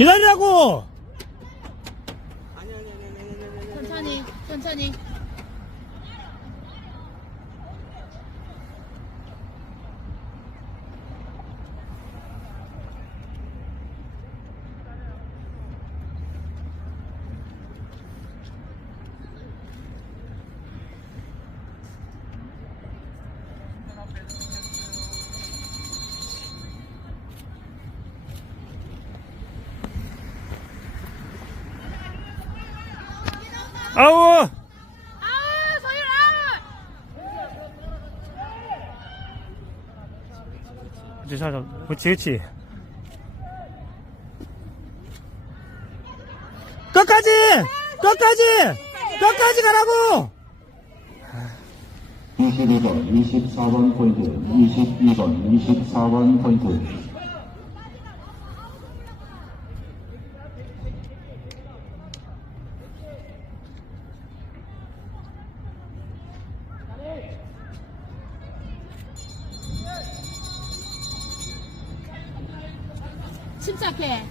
기다리라고! 천천히, 천천히. 아우! 자, 자, 그치, 그치. 끝까지! 끝까지! 끝까지 가라고! 22번, 24번 포인트, 22번, 24번 포인트. 침착해.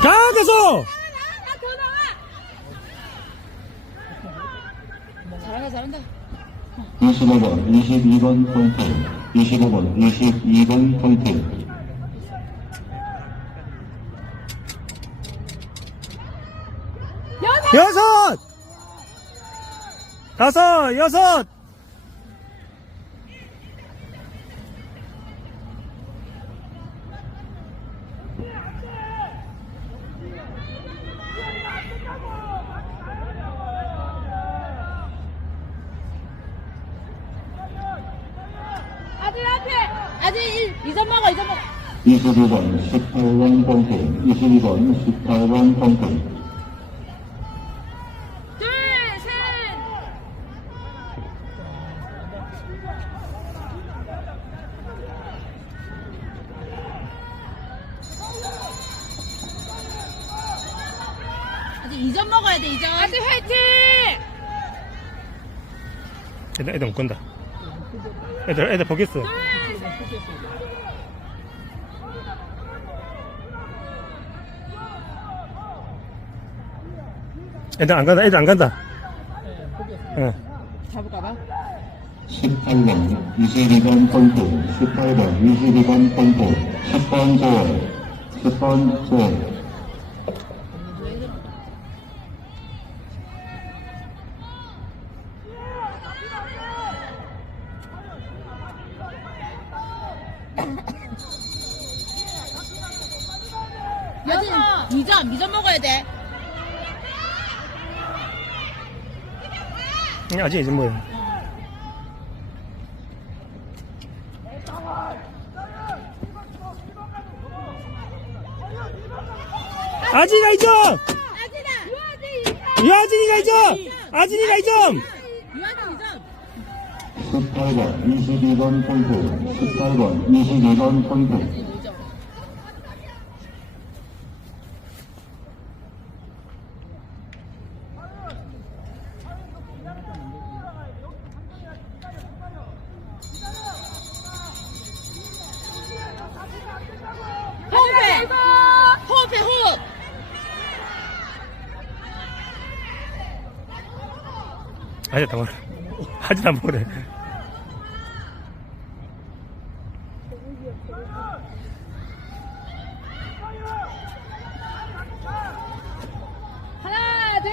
가, 계속! 잘한다, 잘한다. 25번, 22번 포인트, 25번, 22번 포인트. 여섯! 다섯, 여섯! 아들 앞에! 1, 2점 먹어, 2점 먹어. 22번, 18번 포인트, 22번, 18번 포인트. 둘, 셋! 아직 2점 먹어야 돼, 2점. 아들 화이팅! 애들, 애들 못 건다. 애들, 애들 보겠어. 애들 안 간다, 애들 안 간다. 응. 잡을까봐? 18번, 22번 포인트, 18번, 22번 포인트, 10번 조엘, 10번 조엘. 아직 2점, 2점 먹어야 돼. 응, 아직 이제 뭐야. 아진이가 2점! 아진아! 유아진이가 2점! 아진이가 2점! 유아진 2점! 18번, 22번 포인트, 18번, 22번 포인트. 다 먹으래. 아직 다 먹으래. 하나, 둘,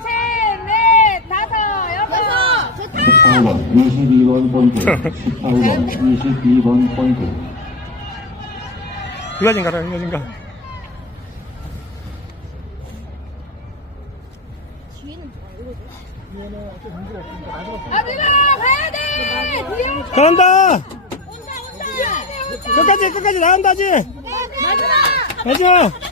셋, 넷, 다섯, 여섯! 좋다! 18번, 22번 포인트, 18번, 22번 포인트. 유아진 가라, 유아진 가. 아들아 가야 돼. 간다! 온다 온다. 끝까지, 끝까지 나간다지! 마지막. 마지막!